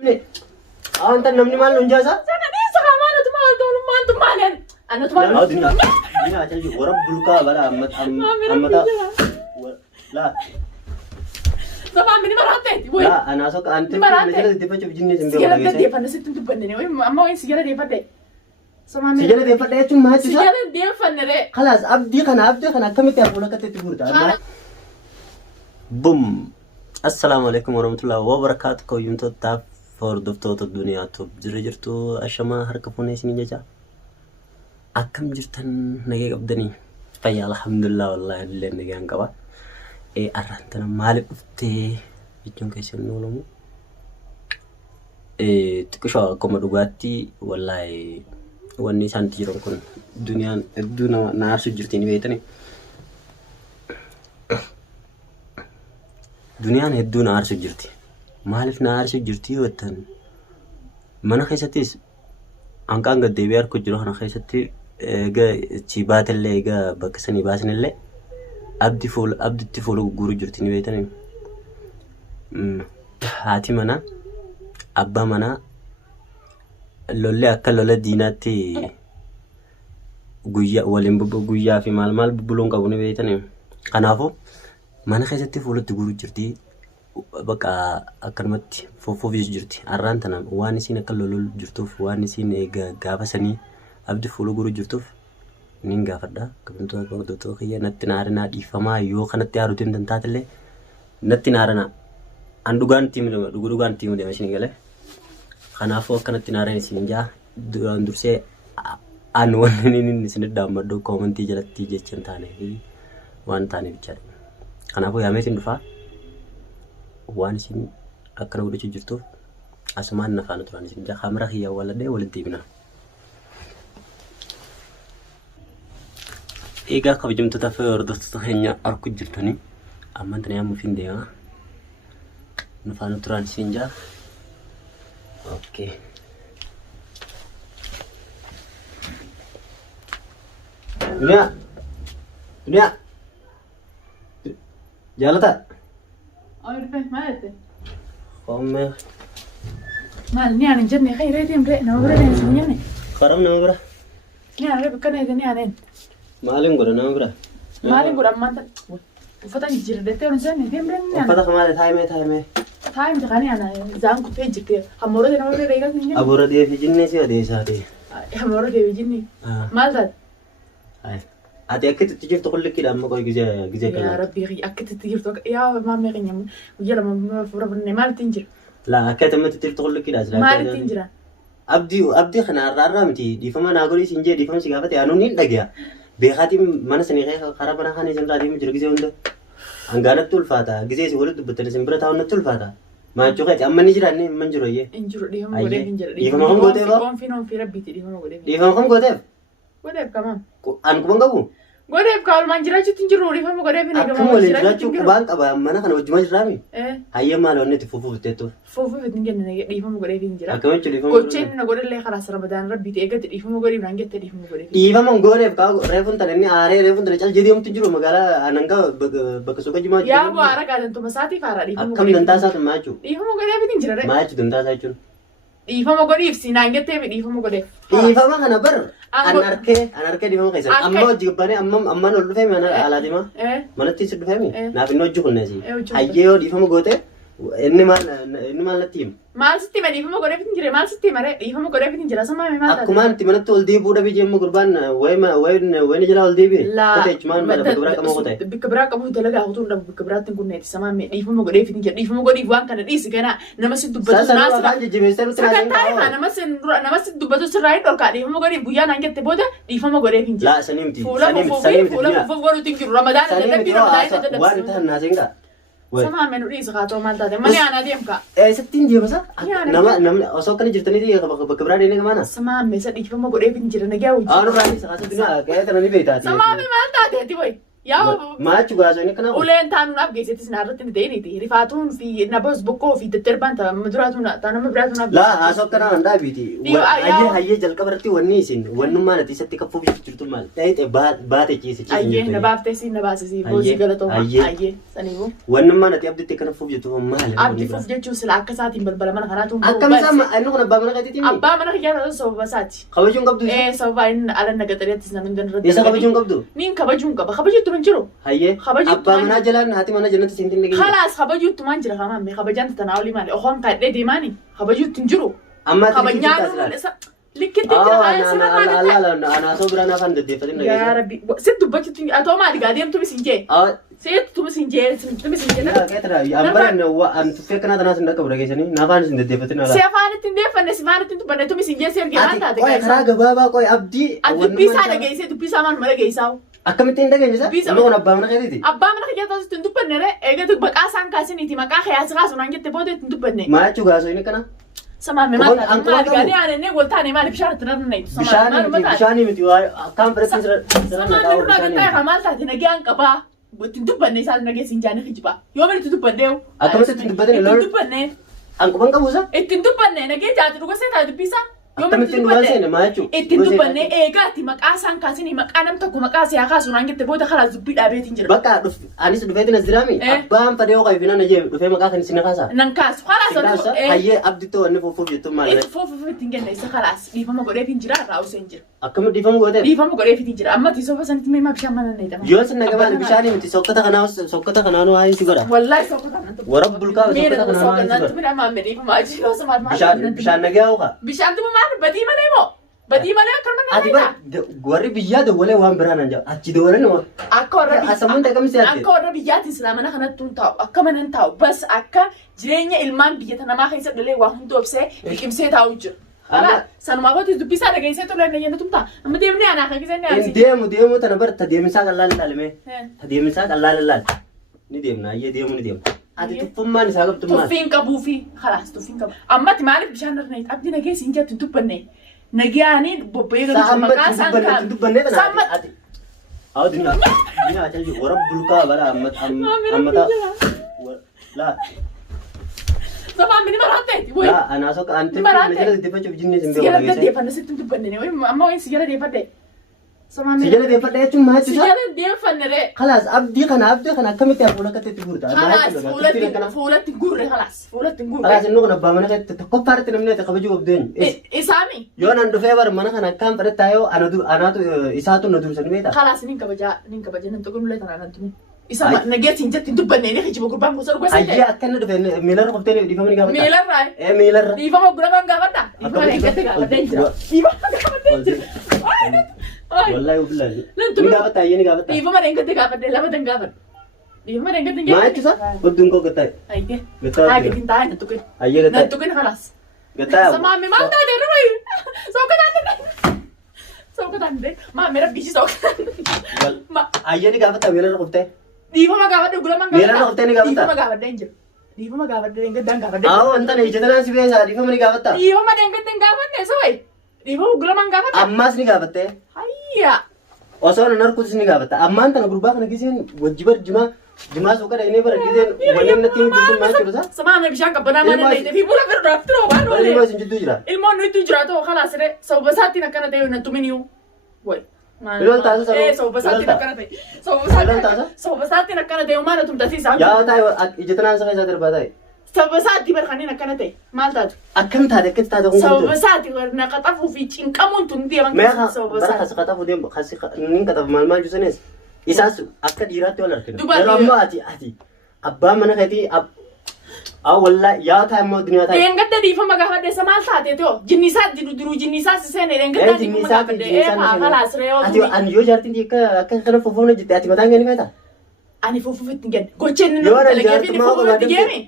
أنت نمني مال نجازة؟ أنا ليس كمان ما أنتم مالين أنا تمام دينا تجي ورب بلوكا بلا أمتا لا طبعا مني مراتي لا أنا أسوق أنت مجرد دفعت بجنة زنبي سيجارة دي فانا ست تبنني أما وين سيجارة دي فدي سيجارة دي فدي ثم هات سيجارة دي فنري خلاص أبدي خنا كم تعرفون كتبت بوم السلام عليكم ورحمة الله وبركاته كويم تاب فوردفتو الدنيا توب جرجرتو أشما هركفوني سنين جا أكم جرتن نجى قبضني فيا الحمد لله والله اللي نجى عنكوا أرانتنا مالك أفتي بيجون كيسن نولمو تكشوا كومدوغاتي والله واني سانتي جرون دنيا الدنيا نارس جرتيني بيتني دنيا هدو نارس جرتي مالف نارس جرتي وتن من خيستيس أنكان قد دبيار كجرو أنا خيستي جا تبات اللي جا بكسني باسن اللي أبدي تفولو جورو جرتيني بيتني هاتي منا أبا منا لولي أكل لولي ديناتي guyyaa fi maal bubbuloon qabu ni beeytanii kanaafuu mana keessatti fuulatti guruu jirti bakka akkanumatti foofiis jirti arraan tana waan isiin akka lolol jirtuuf waan isiin gaafa sanii abdi fuuluu guruu jirtuuf nin gaafadha kabintoota hordoftoota kiyya natti naarinaa dhiifamaa yoo kanatti haaruutiin dantaatellee natti naarinaa an dhugaan tiimu deema isin galee kanaafuu akkanatti naarin isin jaa duraan dursee an wanni isin daammadoo koomentii jalatti jechan taanee fi waan taanee bichaadha kanaafuu yaameetiin dhufaa waan isin akkana godhachuu jirtuuf asumaan nafaana turan isin jaa kaamera kiyyaa walladhee walitti deebina eegaa kabajamtoota fi hordoftoota keenya arkuu jirtanii ammaan tana yaamuuf hin deemaa nafaana turan isin jaa okay dunia jalata أول فين ما أدري قوم ما نيان جنني خير يديم رأينا وبرنا نسميني خرم نمبره نيان ربي كنا يدني عنين مالين قرا نمبره مالين قرا ما أنت وفتن جير ده تون سنة يديم رأينا فتح مالي تايمه تايم تغني أنا زان كنت جيت همورة ده نمبره رأيك نيجي أبورة دي في جنة سيا دي ساتي همورة ده في جنة مال ده هاي هذا أكيد تجيب تقول لك كده أما كوي جزء يا ربي أخي أكيد تجيب تقول يا ما مغني ويلا ما فربنا مال تنجر لا أكيد ما تجيب تقول لك كده مال تنجر أبدي خنا رامتي دي فما ناقولي سنجي دي فما سيجابتي أنا نين دقيا بخاتي ما نسني خير خرابنا خاني زمرا دي مجرد جزء عنده أنقالت طول فاتا جزء سولد بتر سمبرة تاون طول فاتا ما تشوفه أما نجراني منجرو يه انجرو دي هم غودي بنجر دي فما هم غودي با فينهم في ربي دي هم غودي دي فما هم غودي كمان أنا كمان قبو غودي كاول منجرا تنجرو دي هم غودي بيني كمان منجرا كمان قبا ما أنا خنا وجمع جرامي هيا ما لو نتي فوفو بتتو فوفو بتنجر نيجي دي هم غودي بنجرا كمان تلي فما كوتشين نغودي اللي خلاص رمضان ربي تيجي دي هم غودي بنانجت دي هم غودي دي فما غودي كاو ريفون تلني آره ريفون تلني چل جدي هم تنجرو مغالا أنانكا بكسوكا جمع يا أبو أرا كادن تو مساتي فارا دي هم كم دنتا سات ماچو دي هم غودي بنجرا ماچ دنتا ساتون دي هم غودي سينانجت تي دي هم غودي دي فما خنا بر أنا دي فما كيسان أما جيباني أما نقول فهمي أنا على دي ما نتي سد فهمي نافي نوجو كناسي أيّو دي فما غوته إني ما نتيم مال ستي ما دي فما غودي بنجرا مال ستي ما دي فما غودي بنجرا سما ما أكو ما نتي ما نتول دي بودا بيجي أما قربان وين جلال دي بي لا كتير ما بكبرك أما غوته بكبرك أما غوته لقى غوتون دم بكبرات تكون نتي سما دي فما غودي بنجرا دي فما غودي فوان كان دي سكنا نمسي دبتو ناس سكان تاي نمسي دبتو سرايد أو كاري فما غودي بويا نانجت تبودا دي فما غودي بنجرا لا سنيمتي فولا غودي تنجر رمضان ده وان تهنا ناسينغا سما منو دي سقاطو مالتا ده ماني أنا ديم كا ستين دي بس نما أصلا كني جرتني دي بكبران دي كمان سما مسا دي فما غودي بنجرا نجاوي أنا راني سقاطو دينا كده تراني بيتاتي سما مالتا ده تي وي Maachu gaasoo inni kana. Uleen taanu naaf geessetti sinarratti ni ta'initi. Rifaatuun fi nabos bokkoo fi daddarban muduraatuun nama biraatuun naaf. Laa haasoo akkana handaa biti. Hayyee jalqaba irratti wanni isin wannummaan ati isatti kaffuu jirtu maal? Ta'ee baate ciise ciise. Hayyee na baaftee si na baasisi. Boosii galatooma. Hayyee saniifu. Wannummaan ati abditti kana fuuf jettu maal? Abdi fuuf jechuun sila akka isaatiin balbala mana kanaatu. Akkamisaa inni kun abbaa mana keetiitiin? Abbaa mana kiyyaata sababa isaati. Kabajuun qabdu? Sababa inni ala nagaxariyaattis nama hin dandarratti. Isa kabajuun qabdu? Niin kabajuun qaba. Kabajuutu hin jiru. Hayyee. Abbaa manaa jalaan haati mana jannatti siin dinne. Khalaas kabajuutu maan jira kamaame kabajaan tanaa olii maali okoon kaadhee deemaani kabajuutu hin jiru. Amma kabajaan likitti jira anaasoo biraan afaan deddeeffatin yaa rabbi sit dubbachuutu atoo maali gaadeemtu misinjee. Seetu misinjee misinjee. Ambaran an tuffee kanaa tanaas hin dhaqqabu dhageessanii naafaan isin deddeeffatin ala. Si afaan ittiin deeffanne si afaan ittiin dubbanne tu misinjee si ergee waan taate. Qoy karaa gabaabaa qoy abdii. Ati dubbisaa dhageessee dubbisaa maanuma dhageessaa. Akkamittiin dhageenyisa? Inni kun abbaa mana keetiiti? Abbaa mana keetii taasisu ittiin dubbanne eegatu maqaa isaan kaasiniiti maqaa keeyyaas kaasu naan jette booda ittiin dubbanne. Maachuu gaasoo inni kana? Samaame maal taate gaanii aanennee waltaanee maali bishaan itti rarnaitu. Bishaanii miti akkaan biratti sirna samaame nurraa gattaa'a maal taate nagaan qabaa. Ittiin dubbanne isaan nageessin jaanii kijibaa. Yoo mali itti dubbannee. Akkamitti ittiin dubbanne lola? Ittiin dubbanne. Anquban qabuusa? Ittiin dubbanne nagee jaati dhugasee taate dubbisaa. Akkamittiin dhugaasee maachuu? Ittiin dubbanne eegaati maqaa isaan kaasinii maqaa nam tokko maqaa siyaa kaasu naan jette booda kalaas dubbii dhaabeetiin jira. Bakka anis dhufeetiin as jiraami? Abbaan fadhee hoo qabiifina na jee dhufee maqaa kan isin kaasaa? Nan kaasu kalaas hayyee abdittoo wanni fuufuuf jettu maal? Itti fuufuuf ittiin kenna isa kalaas dhiifama godheetiin jira irraa useen jira. Akkamitti dhiifama godhee? Dhiifama godheetiin jira amma tiisoofa sanitti meemaa bishaan mana needama. Yoo sin nagamaan bishaanii miti sokkata kanaa nu haayinsi godha. Wallaahi sokkata kanaa. Warab bulkaa sokkata kanaa haayinsi godha. Bishaan nagaa hoo? Bishaan tuma maal badii malee moo? Badii malee akka mana warri biyyaa dawwalee waan biraan hin achi dawwalan akka warra biyyaatiin silaa mana kanatti hin taa'u akka mana hin taa'u bas akka jireenya ilmaan biyya namaa keessa dhalee waa hundi obsee biqimsee taa'u jira. Sanumaa kooti dubbisaa dhageessee tolee na jennu tumtaa amma deemnee anaa kan gisee ni deemu tana bar ta deemisaa qallaan ilaalame ta deemisaa qallaan ilaal ni deemna ayyee deemu ni deemu. Ati tuffummaan isaa qabdu maal? Tuffiin qabuu fi khalaas tuffiin qabu. Ammatti maaliif bishaan irra abdii nageessi hin jettu dubbanne. Nagiyaanii bobba'ee galuu maqaa isaan kaan. Dubbanne tana ati. Dina acha warab bulkaa bala ammata. La. Sabaan mini maraatteeti. La anaasoo ante mijala deddeeffachuuf jinni sin beeku dhageesse. Sigara deddeeffanne sitti dubbanne amma wayin sigara deeffadde. Sijala deeffadhe jechuun maal jechuudha? Sijala deeffanne ree. Khalaas abdii kana akkamitti fuula katteetti gurta? Khalaas fuulatti gurre khalaas fuulatti gurre. Khalaas inni kun abbaa mana keetti tokkoffaatti namni itti kabajuu qabdeenyu. Isaami. Yoo nan dhufee bar mana kana akkaan fudhataa yoo anaatu isaatu na dursanii beektaa? Khalaas nin kabaja nan tokko mullee tanaa nan tumi. Isa nageetti hin jetti dubbanne ni hijiba gurbaan gosa dhugaa sai. Ayya akka inni dhufee miilarra qoftee dhiifamni gaafata. Miilarra. Miilarra. Dhiifama guramaan gaafata. Dhiifama eeggate gaafate jira. Dhiifama gaafate jira. Wallahi ubillahi. Ni gaafata ayya ni gaafata. Dhiifama eeggate gaafate lama tan gaafata. Dhiifama eeggate gaafate. Maa jechuusa? Odduun koo gattaa'e. Ayya. Gattaa'e. Haa gatiin taa'e na tuqin. Ayya gattaa'e. Na tuqin khalaas. Gattaa'e. Samaami maal taate irra wayi. Sookataan dee. Maa meera bishii sookataan. Ayya ni gaafata miilarra qoftee. Dhiifama gaafadhe gulamaan gaafadhe. Miilarra qoftee ni gaafata. Dhiifama gaafadhe hin jiru. Dhiifama gaafadhe deengaddaan gaafadhe. Wanta na ijjatanaan si beesaa dhiifama ni gaafata. Dhiifama deengaddaan gaafadhe sooyi. Dhiifama gulamaan gaafadhe. Ammaas ni gaafatte. Hayya. Osoo nan harkuutis ni gaafata. Ammaan tana gurbaa kana giseen wajjibar jimaa suuqadha inni bara giseen waliin natti hin jirtu maal jedhu isaa? Samaame bishaan qabbanaa mana ta'e fi bula bira duraaf tiroo waan oolee. Ilmoo isin jidduu jira. Ilmoon nuti jiraatu khalaas re sababa isaatti akkana ta'e hin tuminiyu. Way. Ilmoon taasisu sababa. Sababa isaatti akkana ta'e. Sababa isaatti akkana ta'e maal tumtasiisa? Yaa taa'e ijjatanaan isa keessaa darbaa taa'e. Sababa isaatti barkaniin akkana ta'e maal taatu? Akkam taate akkatti taate kun sababa isaatti na qaxafuu fi cinqamuun tun deeman sababa isaatti. Bara qaxafuu deemu niin qaxafu maal juusanis isaas akka dhiiraatti wal argina. Yeroo ammoo ati abbaan mana keetii wallahi yaa taa'e immoo duniyaa taa'e. Deengadda dhiifama gaafadheessa maal taate too jinnisaa duruu jinnisaa siseen deengadda dhiifama gaafadhe khalaas reeyoo. Ati ani yoo jaartiin akka kana fufuuna jettee ati mataan gani feeta? Ani fufuuf ittiin gadi gocheen inni dalagee fi fufuuf itti geemi.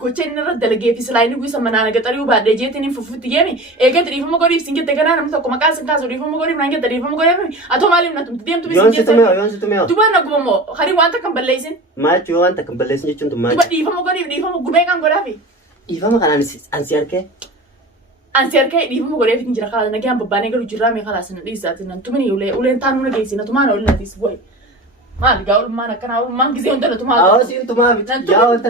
Gocheen irra dalagee fi silaa inni guusa manaa nagaxarii baadhee jeetiin hin fufuuf itti geemi. Eegatti dhiifama godhiif sin jette ganaa namni tokko maqaa sin kaasu dhiifama godhiif naan jette dhiifama godhiif atoo maaliif na tumti deemtu bisin jette. Yoon situ meeyo. Dubaan naguma moo harii wanta kan balleessin. Maachi yoo wanta kan balleessin jechuun tun maachi. Duba dhiifama godhiif dhiifama gubee kan godhaafi. Dhiifama kan ansi harkee. Ansi harkee dhiifama godheef hin jira kalaas nagaan babbaanee galu jirraa mee kalaas na dhiisaati nan tumini uleen taanuu na geessi na tumaan olin atiis boy. Maal gaa'ulummaan akkanaa ulummaan gisee hunda natu maal Awasiin tumaa miti. Yaa wanta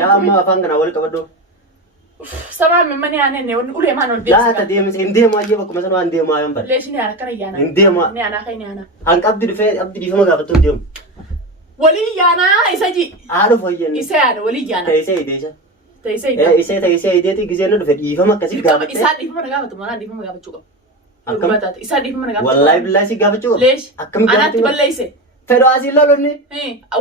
yaa amma afaan kana wal qabadhu. Sabaa mimmani aanenne wanni ulee maan ol beeksisa. Laata deemis hin deemu ayyee bakkuma sana waan deemu ayoon bal. Leeshini aan akkana yaana. Hin deemu. Ni aanaa kai ni aanaa. Hanqa abdi dhufee abdi dhiifama gaafattu hin deemu. Walii yaanaa isa ji. Haadhu fayyanne. Isa yaada walii yaana. Teessee ideesha. Teessee ideeti gisee na dhufe dhiifama akkasii gaafatte. Isaa dhiifama na gaafatu manaa dhiifama gaafachuu qaba. Akkam isaa dhiifama na gaafatu. Wallahi billahi si gaafachuu qaba. Leesh. Akkam gaafachuu anaatti balleeyse. Fedho asii lolonni.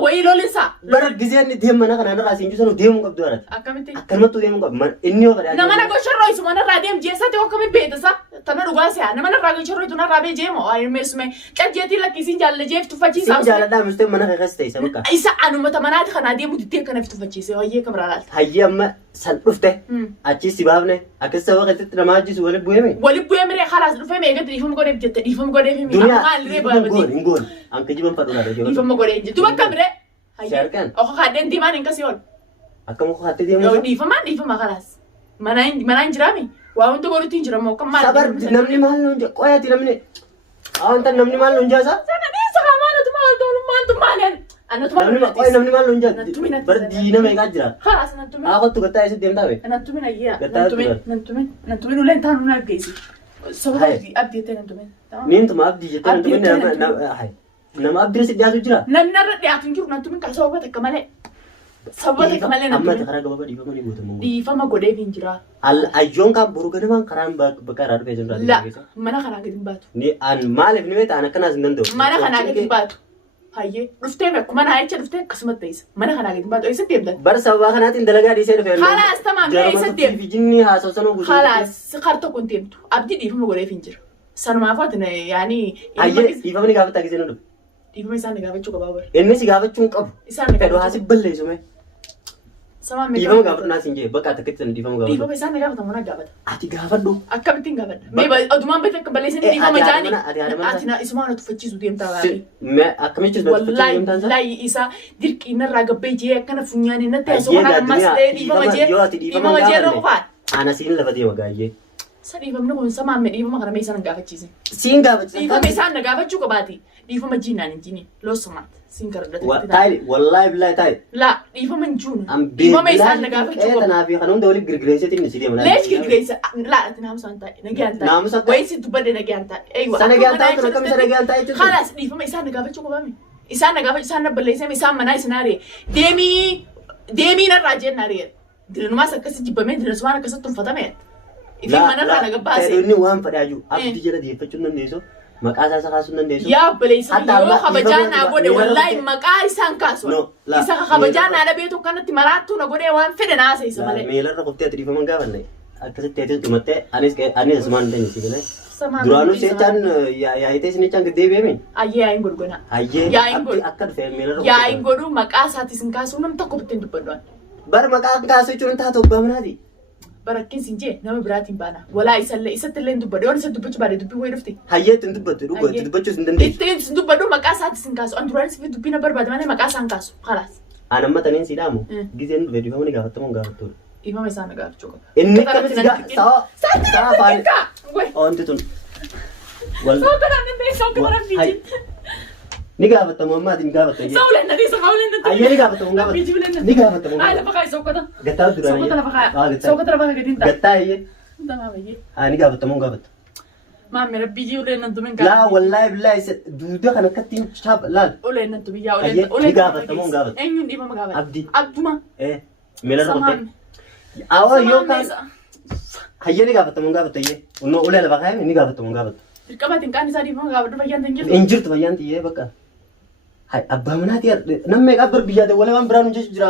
Wayii lolinsaa. Bara giseen deemu mana kana irraa asiin jiru deemuu qabdu arati. Akkamitti. Akkanumatti deemuu qabu. Inni yoo fedhaa. Nama na gosharrooyisu mana irraa deem jeessatti akkamiin beekasa. Tana dhugaa si'a nama narraa gosharrooyitu narraa bee jeemo. Ayi meessume qaljeetii lakkisiin jaalala jeef tuffachiisaa. Siin jaaladhaa mistee mana keessas ta'e isa bakka. Isa anumata manaati kanaa deemu dittee kana tuffachiise wayyee kabraa laalta. Hayyee amma san dhufte. Achis si baafne akkas sababa keessatti nama ajjisu walitti bu'eeme. Walitti bu'eeme ree khalaas dhufee meeqatti dhiifama godheef jette dhiifama godheef himi. Duniyaa hin goone anka jiban fadhuudhaa dhagee. Dhiifama godhee jettu bakka bire. Sharkan. Oka kaadheen diimaan hin kasii ol. Akkam oka kaattee deemu. Dhiifama khalaas. Manaan jiraami. Waa wanta godhutti hin jiramu akka maal. Sabar namni maal nuun jaa qoyaati namni. Wanta namni maal nuun jaa saa. Sana dhiisa maalatu maal ta'u maaltu maaleen. Namni maal nuun jaa. Bar diina meeqaa jira. Khalaas nattumin. Aafottu gattaa eessa deemtaa bee. Nattumin ayyaa. Nattumin uleen taanu na geessi. Sababa abdiittee nattumin. Niintuma abdii jettee nattumin nama abdii si dhiyaatu jira. Namni narra dhiyaatu hin jiru nattumin kan sababa takka malee. Sababa takka malee nattumin. Amma karaa gababa dhiifama ni gootamu. Dhiifama godheef hin jira. Ayyoon kan boru ganamaan karaan bakka irraa dhufee jiru. La mana kanaa gadi hin baatu. Ni maaliif ni beektaa akkanaas hin danda'u. Mana kanaa gadi hin baatu. Hayyee dhuftee beeku mana jecha dhuftee akkasumatti ta'isa. Mana kanaa gadi hin baatu. Eessa deemtan? Bara sababa kanaatiin dalagaa dhiisee dhufee. Khalaas tamaan mee eessa deemtu? Fiijinni haasawsanoo guutuu. Khalaas kar tokko hin deemtu. Abdii dhiifama godheef hin jira. Sanumaaf ati yaani. Hayyee dhiifama ni gaafataa gisee nu dhufe. Dhiifama isaan gaafachuu qabaa bara. Inni si gaafachuu hin qabu. Isaan fedhu haasi balleessume. Sama dhiifama gaafatu naas hin jee bakka akkatti san dhiifama gaafatu. Dhiifama isaan gaafatamu na gaafata. Ati gaafadhu. Akkamittiin gaafadha? Mee adumaan beekta akka balleessanii dhiifama jaani. Ati na isumaan na tuffachiisu deemtaa baay'ee. Akkamitti na tuffachiisu deemtaa isaa? Wallahi isa dirqii narraa gabbee jee akkana funyaanii natti haasoo kana ammas ta'ee dhiifama jee roofaan. Ana siin lafa deema gaayyee. Sa dhiifamni kun samaan mee dhiifama kana mee isaan gaafachiise. Siin gaafachiise. Dhiifama isaan na gaafachuu qabaati. Dhiifama jiinaan hin jiini. Loosumaat. Siin karadhate. Taa'e wallahi billahi taa'e. La dhiifama hin juunu. Dhiifama isaan na gaafachuu qabaati. Tanaa fi kana hunda waliin girgireessatiin si deema. Lees girgireessa. La ati naamusaan taa'e. Nagayaan taa'e. Naamusa taa'e. Wayii si dubbadde nagayaan taa'e. Sa nagayaan taa'e tun akkam isa nagayaan taa'e jechuudha. Khalaas dhiifama isaan na gaafachuu qabaami. Isaan na gaafachuu isaan na balleessame isaan manaa isin aaree. Deemii narraa jeen aaree. Dilanumaas akkasi jibbamee dilansumaan akkasitti tolfatame. Ifi mana kana gabbaase. Inni waan fadhaaju abdii jala deeffachuu hin dandeessu. Maqaa isaa kaasuu hin dandeessu. Yaa balleessa yoo kabajaa naa godhe wallahi maqaa isaan kaasu. Isa kabajaa naa dhabeetu kanatti maraattuu na godhee waan fedhe naa seessa malee. Meelarra qoftee ati dhiifama gaafanne. Akkasitti ati dhumattee anis asumaan hin dandeessi galee. Duraanuu seechaan yaayitee sinichaan gad deebi'eemi. Hayyee yaa'iin godhu gana. Hayyee akka dhufe meelarra qoftee. Yaa'iin godhu maqaa isaatis hin kaasuu nam tokko bitteen dubbadhu. Bar maqaa kaasuu jechuun taatu obbaa manaati. Barakkin sinjee nama biraatiin baana. Walaa isatti illee dubbadhe. Waan isa dubbachuu baadee dubbii wayii dhufte. Hayyee ittiin dubbattu dhugaa itti dubbachuus hin dandeessu. Ittiin dubbadhu maqaa isaatis hin kaasu. An duraanis fi dubbii na barbaade malee maqaa isaan kaasu. Khalaas. Aan amma taniin si dhaamu. Gizeen dhufe dhiifama ni gaafatamu hin gaafattuudha. Dhiifama isaan na gaafachuu qaba. Inni akkamitti sa'a afaan. Wanti tun. Ni gaafatamu ammaati ni gaafatamu. Sauleen na dhiisa sauleen na dhiisa. Hayyee ni gaafatamu ni gaafatamu. Ni gaafatamu. Ay lafa kaayee sookota. Gattaa duraan. Sookota lafa kaayee. Sookota lafa kaayee gadiin ta'a. Gattaa hayyee. Damaa bayyee. Ni gaafatamu ni gaafatamu. Maammi rabbii jii uleen nan tumin gaafata. Laa wallahi billahi duudaa kan akkatti shaab laal. Uleen nan tumin yaa Hayyee uleen. ni gaafatamu ni gaafatamu. Eenyuun dhiifama gaafata. Abdii. Abduma. Meelarra qoftee. Awwa yookaan. Hayyee ni gaafatamu ni gaafatu hayyee. Unnoo ulee lafa kaayee ni gaafatamu ni gaafatu. Dirqamatiin kaan isaa dhiifama gaafatu fayyaan hin jirtu. Hin jirtu fayyaan tiyyee bakka. Abbaa manaati namni meeqa bar biyyaa ta'e waan biraan hojjechu jira.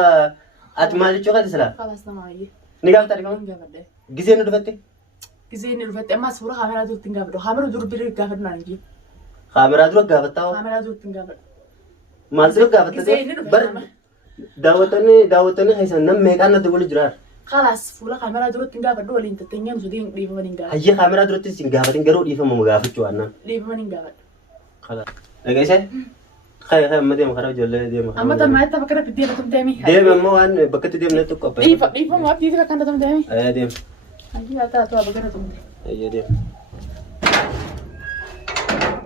Ati maal jechuu qabdi silaa? Khalaas nama hayyee. Ni gaafata dhiifama? Hin gaafadhe. Gizeen nu dhufatte? Gizeen ni dhufatte ammaa suuraa kaameraa duratti hin gaafadhu. Kaameraa dur bira gaafadhu naan hin Kaameraa dura gaafattaa hoo? Kaameraa duratti hin gaafadhu. Maal dura gaafatta? Gizeen ni Bar dhufatte. daawwattoonni keessan nam meeqaan natti wali jiraar? Khalaas fuula kaameraa duratti hin gaafadhu waliin tatteenyaan sodii dhiifama hin gaafadhu. Hayyee kaameraa duratti hin gaafatin garuu dhiifama gaafachuu annaan. Dhiifama hin gaafadhu. Khalaas. Dhageessee? Khayya amma deema karaa ijoollee deema. Amma tan maayetta bakka rabbi deema tum deemi. Deema ammoo waan bakkatti deemnetti qophee. Dhiifama abdii bakka tum deemi. Deema. Hayyee haa taatu bakka tum deemi. Hayyee deema.